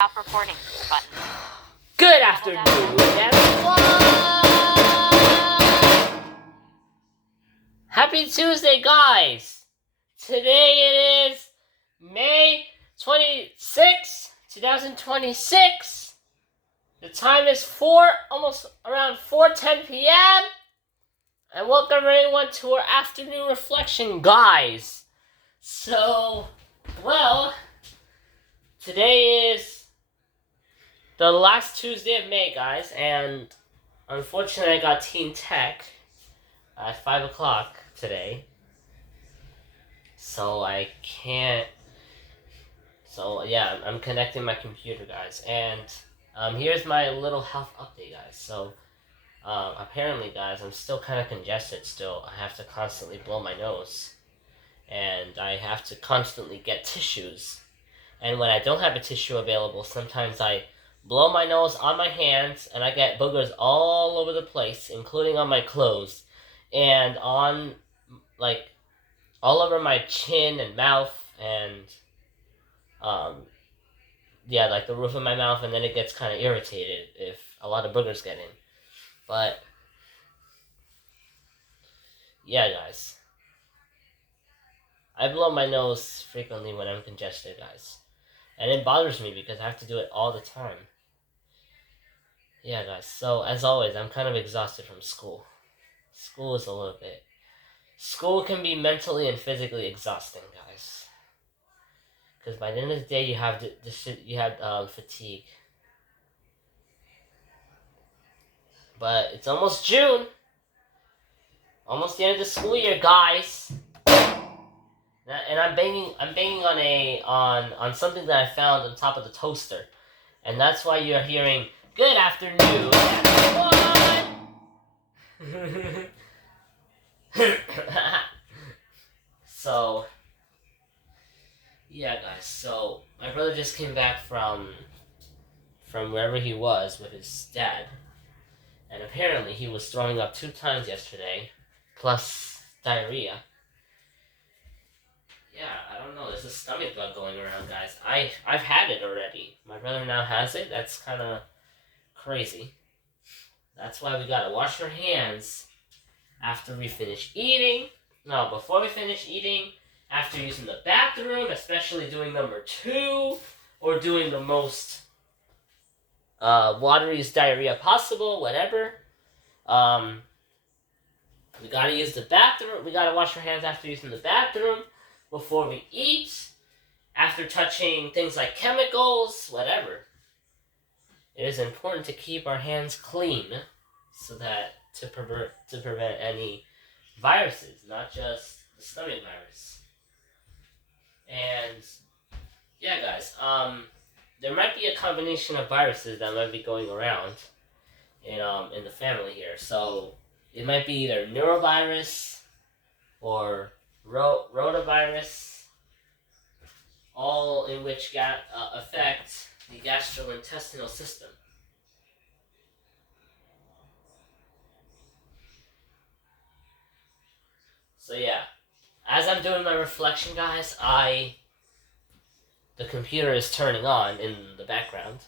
Stop recording button. Good afternoon, everyone! Happy Tuesday, guys! Today it is May 26, 2026. The time is almost around 4:10 p.m. And welcome everyone to our afternoon reflection, guys. So, well, today is the last Tuesday of May, guys, and unfortunately I got Teen Tech at 5 o'clock today, so I can't, so yeah, I'm connecting my computer, guys, and here's my little health update, guys. So apparently, guys, I'm still kind of congested still. I have to constantly blow my nose, and I have to constantly get tissues, and when I don't have a tissue available, sometimes I blow my nose on my hands, and I get boogers all over the place, including on my clothes, and on, like, all over my chin and mouth, and, yeah, like the roof of my mouth, and then it gets kind of irritated if a lot of boogers get in. But, yeah, guys. I blow my nose frequently when I'm congested, guys. And it bothers me because I have to do it all the time. Yeah, guys, so as always, I'm kind of exhausted from school. School is a little bit... School can be mentally and physically exhausting, guys. Because by the end of the day, you have fatigue. But it's almost June. Almost the end of the school year, guys. And I'm banging on something that I found on top of the toaster. And that's why you're hearing, "Good afternoon, everyone!" So, yeah, guys. So my brother just came back from wherever he was with his dad, and apparently he was throwing up 2 times yesterday, plus diarrhea. Yeah, I don't know. There's a stomach bug going around, guys. I've had it already. My brother now has it. That's kind of crazy. That's why we gotta wash our hands after we finish eating. No, before we finish eating, after using the bathroom, especially doing number 2, or doing the most wateriest diarrhea possible, whatever. We gotta use the bathroom. We gotta wash our hands after using the bathroom, before we eat, after touching things like chemicals, whatever. It is important to keep our hands clean, so that to prevent any viruses, not just the stomach virus. And yeah, guys, there might be a combination of viruses that might be going around in the family here. So it might be either neurovirus or rotavirus, all in which affect the gastrointestinal system. So yeah, as I'm doing my reflection, guys, the computer is turning on in the background.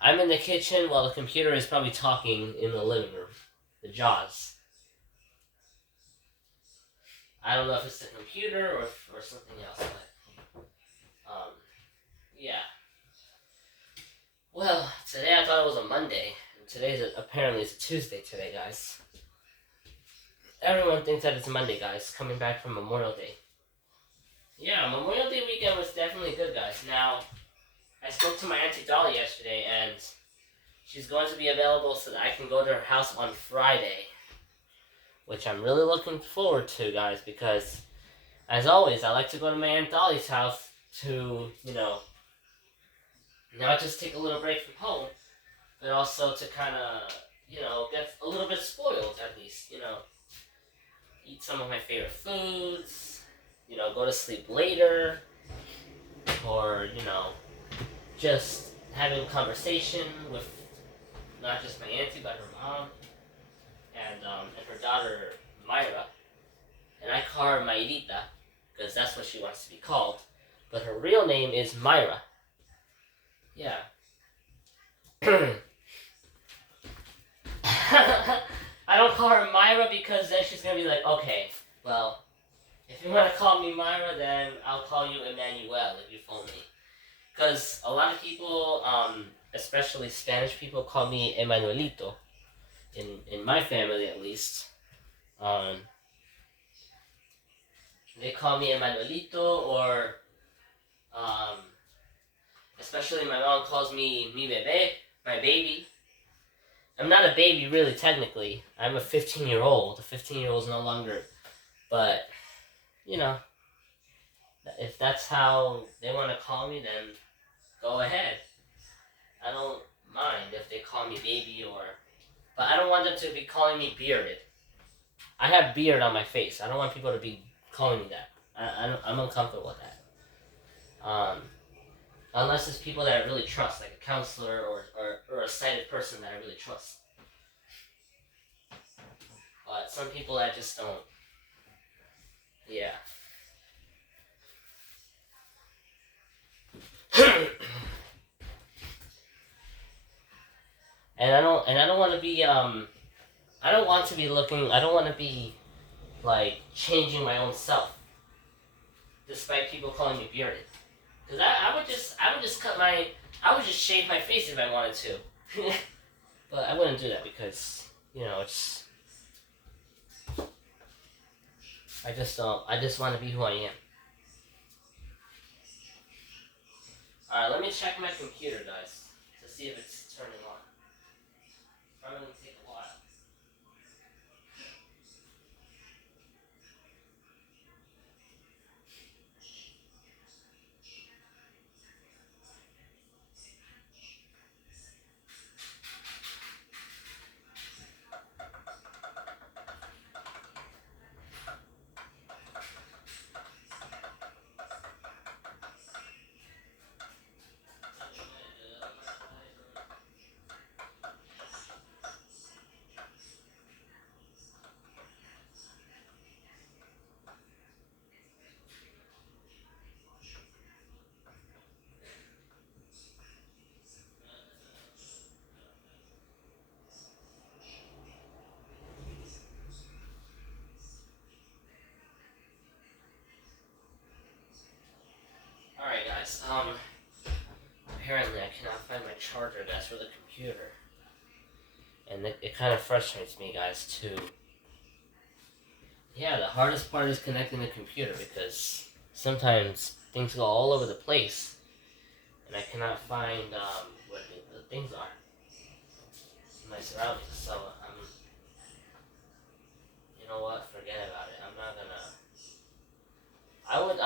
I'm in the kitchen while the computer is probably talking in the living room. The JAWS. I don't know if it's the computer or something else, but yeah. Well, today I thought it was a Monday, and apparently it's a Tuesday today, guys. Everyone thinks that it's Monday, guys, coming back from Memorial Day. Yeah, Memorial Day weekend was definitely good, guys. Now, I spoke to my Auntie Dolly yesterday, and she's going to be available so that I can go to her house on Friday, which I'm really looking forward to, guys, because, as always, I like to go to my Aunt Dolly's house to, not just take a little break from home, but also to kind of, get a little bit spoiled, at least, eat some of my favorite foods, go to sleep later, or, just having a conversation with not just my auntie, but her mom, and her daughter, Myra. And I call her Mayrita, because that's what she wants to be called, but her real name is Myra. Yeah. I don't call her Myra because then she's gonna be like, okay, well, if you want to call me Myra, then I'll call you Emmanuel if you phone me. Because a lot of people, especially Spanish people, call me Emanuelito. In my family, at least, um, they call me Emanuelito, or um, especially my mom calls me mi bebé, my baby. I'm not a baby, really, technically. I'm a 15-year-old. A 15-year-old is no longer. But, you know, if that's how they want to call me, then go ahead. I don't mind if they call me baby or. But I don't want them to be calling me bearded. I have beard on my face. I don't want people to be calling me that. I'm uncomfortable with that. Unless it's people that I really trust, like a counselor or a sighted person that I really trust. But some people I just don't. Yeah. And I don't want to be I don't want to be looking. I don't want to be like changing my own self, despite people calling me bearded. Cause I would just I would just shave my face if I wanted to, but I wouldn't do that because it's I just don't. I just want to be who I am. All right, let me check my computer, guys, to see if it's turning on. Probably gonna take a while. All right, guys. Apparently I cannot find my charger. That's for the computer, and it kind of frustrates me, guys, too. Yeah, the hardest part is connecting the computer because sometimes things go all over the place, and I cannot find where the things are in my surroundings. So you know what? Forget about it. I'm not gonna. I would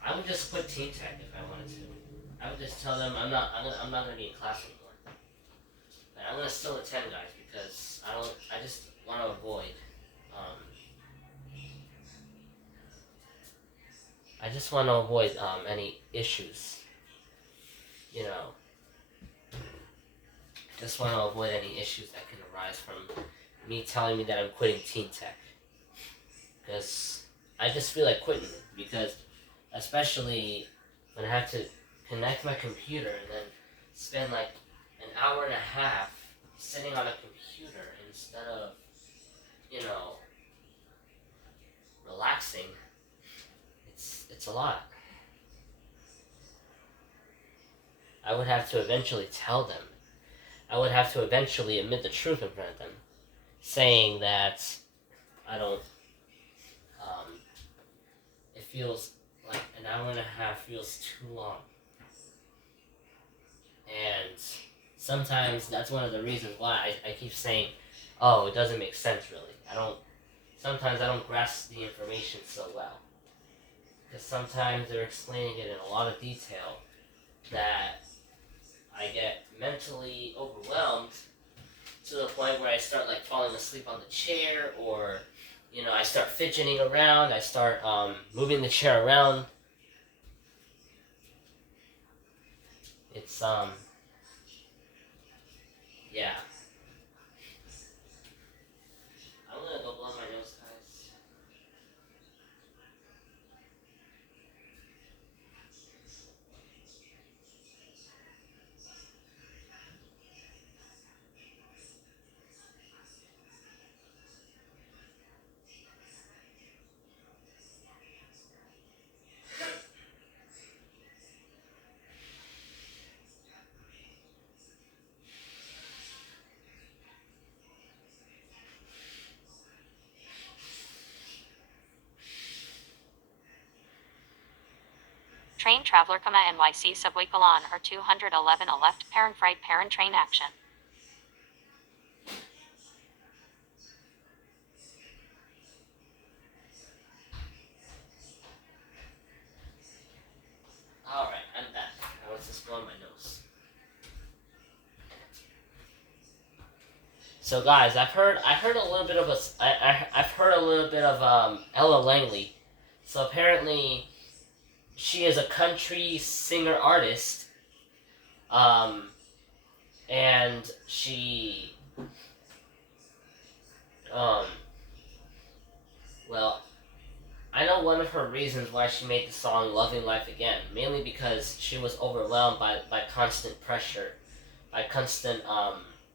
I would just quit Teen Tech if I wanted to. I would just tell them I'm not gonna be in class anymore. But I'm gonna still attend, guys, because I just want to avoid. Um, I just want to avoid any issues. You know, just want to avoid any issues that can arise from me telling me that I'm quitting Teen Tech. Because I just feel like quitting because especially when I have to connect my computer and then spend like an hour and a half sitting on a computer instead of, you know, relaxing. It's a lot. I would have to eventually tell them. I would have to eventually admit the truth in front of them, saying that I don't. Um, it feels like an hour and a half feels too long, and sometimes that's one of the reasons why I keep saying, "Oh, it doesn't make sense really." I don't. Sometimes I don't grasp the information so well, because sometimes they're explaining it in a lot of detail that I get mentally overwhelmed to the point where I start like falling asleep on the chair, or I start fidgeting around. I start moving the chair around. It's yeah. I'm gonna go blow my nose, guys. Train traveler, NYC subway colon or 211 a left parent freight parent train action. Alright, I'm back. I was just blowing my nose. So guys, I've heard a little bit of I've heard a little bit of Ella Langley. So apparently she is a country singer artist. And she um well, I know one of her reasons why she made the song Loving Life Again, mainly because she was overwhelmed by constant pressure, by constant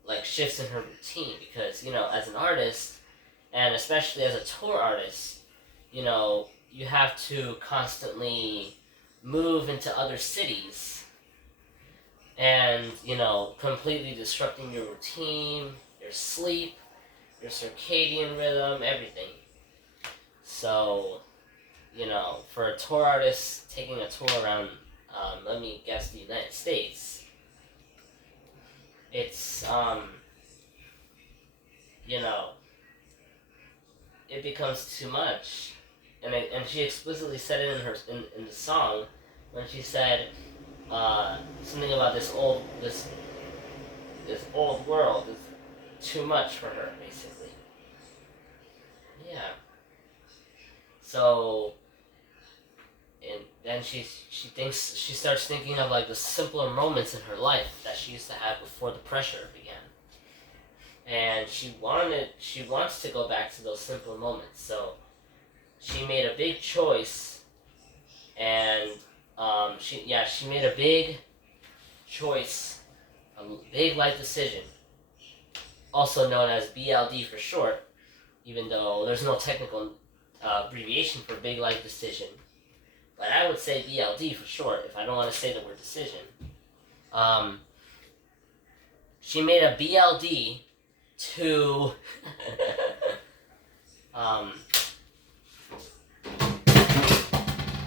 like shifts in her routine, because as an artist, and especially as a tour artist, you have to constantly move into other cities and completely disrupting your routine, your sleep, your circadian rhythm, everything. So for a tour artist taking a tour around, let me guess, the United States, it's you know it becomes too much, and she explicitly said it in the song when she said something about this old world is too much for her, basically. Yeah. So, and then she starts thinking of like the simpler moments in her life that she used to have before the pressure began, and she wants to go back to those simpler moments. So she made a big choice, and she made a big choice, a big life decision, also known as BLD for short, even though there's no technical abbreviation for big life decision. But I would say BLD for short if I don't want to say the word decision. She made a BLD to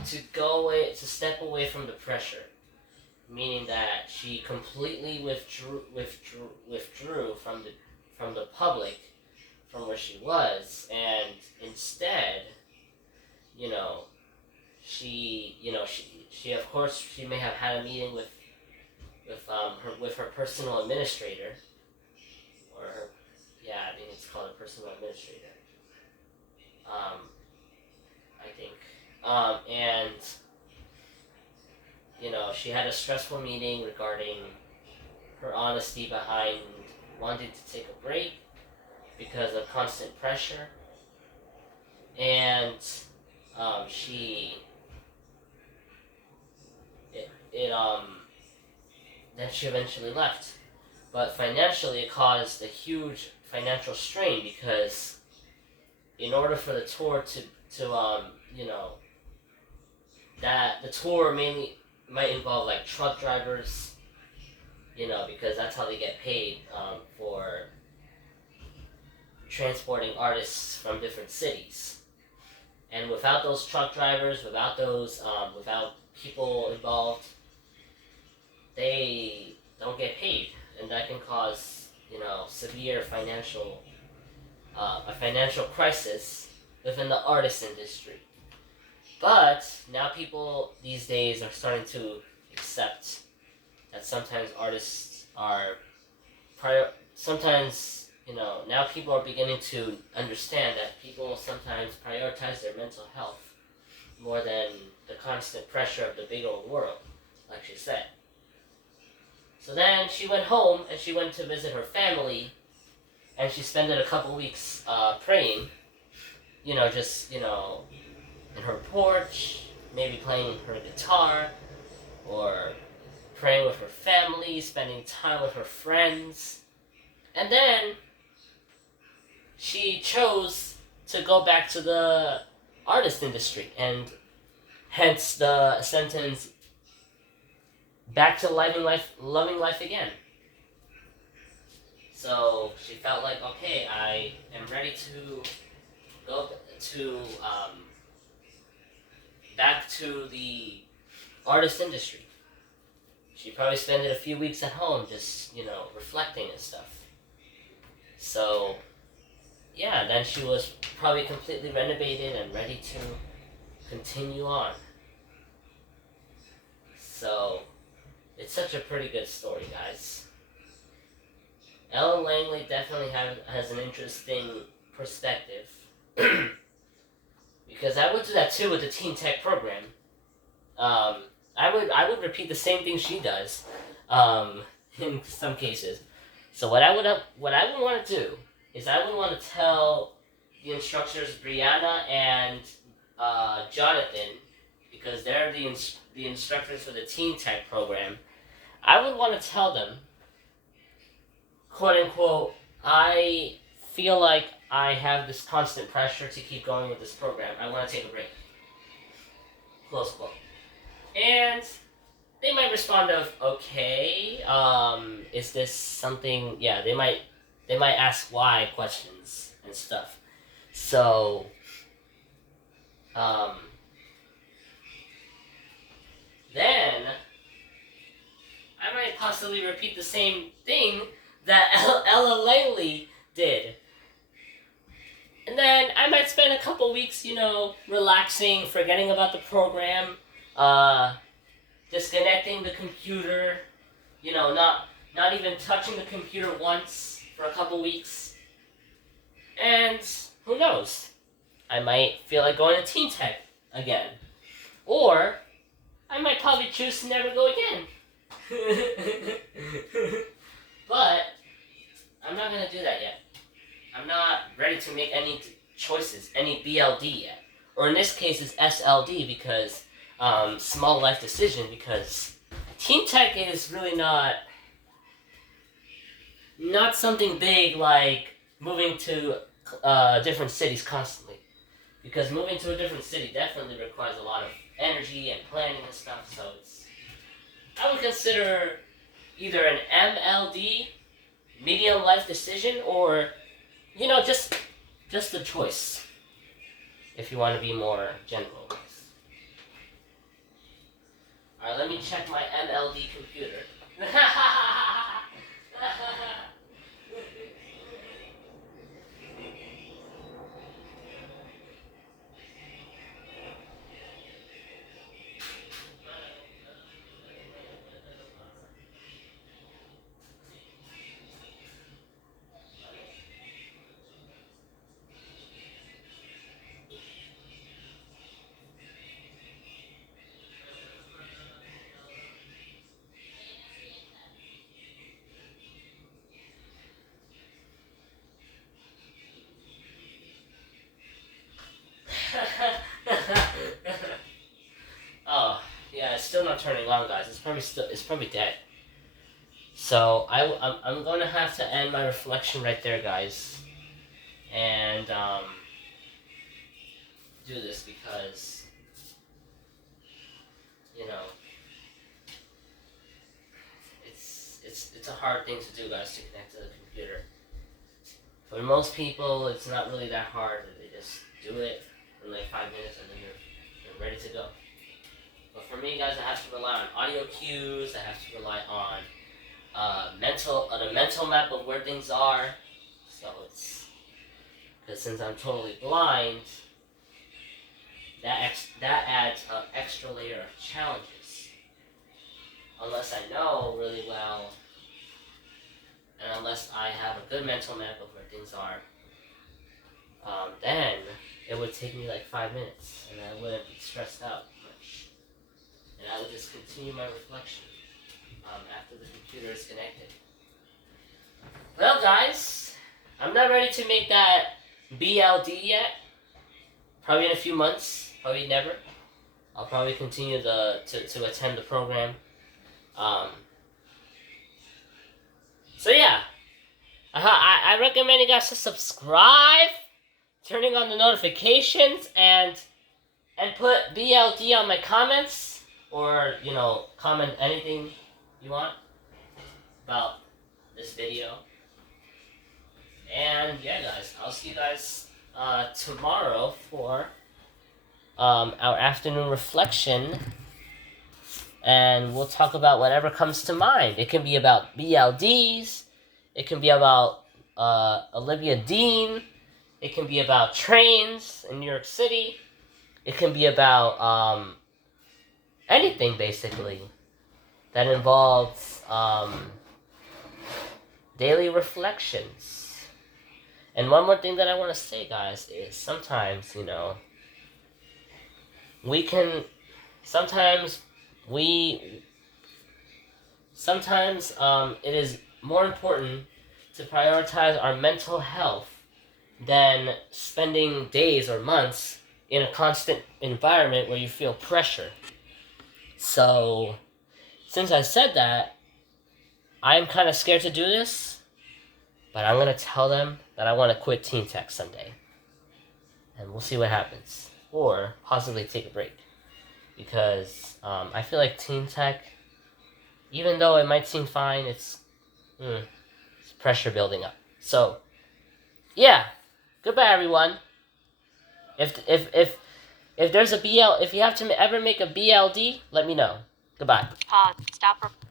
to go away, to step away from the pressure, meaning that she completely withdrew from the public, from where she was, and instead, you know, she of course she may have had a meeting with her personal administrator, or her, yeah, I think it's called a personal administrator. I think, and she had a stressful meeting regarding her honesty behind wanting to take a break because of constant pressure, and she it, it then she eventually left. But financially, it caused a huge financial strain because in order for the tour that the tour mainly might involve like truck drivers, because that's how they get paid for transporting artists from different cities. And without those truck drivers, without people involved, they don't get paid, and that can cause severe a financial crisis within the artist industry. But now people these days are starting to accept that sometimes artists are sometimes now people are beginning to understand that people sometimes prioritize their mental health more than the constant pressure of the big old world, like she said. So then she went home and she went to visit her family, and she spent a couple weeks praying, just in her porch, maybe playing her guitar, or praying with her family, spending time with her friends. And then she chose to go back to the artist industry, and hence the sentence, back to loving life again. So she felt like, okay, I am ready to go to back to the artist industry. She probably spent a few weeks at home just, reflecting and stuff. So, yeah, then she was probably completely renovated and ready to continue on. So, it's such a pretty good story, guys. Ellen Langley definitely has an interesting perspective. Because I would do that too with the Teen Tech program. I would repeat the same thing she does, in some cases. So what I would want to do is I would want to tell the instructors Brianna and Jonathan, because they're the instructors for the Teen Tech program. I would want to tell them, quote unquote, I feel like I have this constant pressure to keep going with this program. I want to take a break. Close quote. And they might respond of, okay, is this something? Yeah, they might ask why questions and stuff. So, then I might possibly repeat the same thing that Ella Langley did. And then I might spend a couple weeks, relaxing, forgetting about the program, disconnecting the computer, not even touching the computer once for a couple weeks. And who knows? I might feel like going to Teen Tech again. Or I might probably choose to never go again. But I'm not going to do that yet. I'm not ready to make any choices, any BLD yet. Or in this case, it's SLD, because small life decision, because Teen Tech is really not something big like moving to different cities constantly. Because moving to a different city definitely requires a lot of energy and planning and stuff. So I would consider either an MLD, medium life decision, or just a choice, if you want to be more general. Alright, let me check my MLD computer. Oh, yeah, it's still not turning on, guys. It's probably dead. So I'm going to have to end my reflection right there, guys, and do this because it's a hard thing to do, guys, to connect to the computer. For most people, it's not really that hard. They just do it in like 5 minutes and then you're ready to go. But for me, guys, I have to rely on audio cues. I have to rely on a mental map of where things are. So because since I'm totally blind, that adds an extra layer of challenges. Unless I know really well, and unless I have a good mental map of where things are, then it would take me like 5 minutes, and I wouldn't be stressed out much. And I would just continue my reflection after the computer is connected. Well, guys, I'm not ready to make that BLD yet. Probably in a few months, probably never. I'll probably continue to attend the program. So yeah, I recommend you guys to subscribe, turning on the notifications, and put BLD on my comments, or comment anything you want about this video. And yeah, guys, I'll see you guys tomorrow for our afternoon reflection and we'll talk about whatever comes to mind. It can be about BLDs. It can be about Olivia Dean. It can be about trains in New York City. It can be about anything, basically, that involves daily reflections. And one more thing that I want to say, guys, is sometimes, we can, sometimes we, sometimes it is more important to prioritize our mental health than spending days or months in a constant environment where you feel pressure. So, since I said that, I'm kind of scared to do this, but I'm going to tell them that I want to quit Teen Tech someday. And we'll see what happens. Or possibly take a break. Because I feel like Teen Tech, even though it might seem fine, it's pressure building up. So, yeah. Goodbye, everyone. If there's a BL, if you have to ever make a BLD, let me know. Goodbye. Pause. Stop.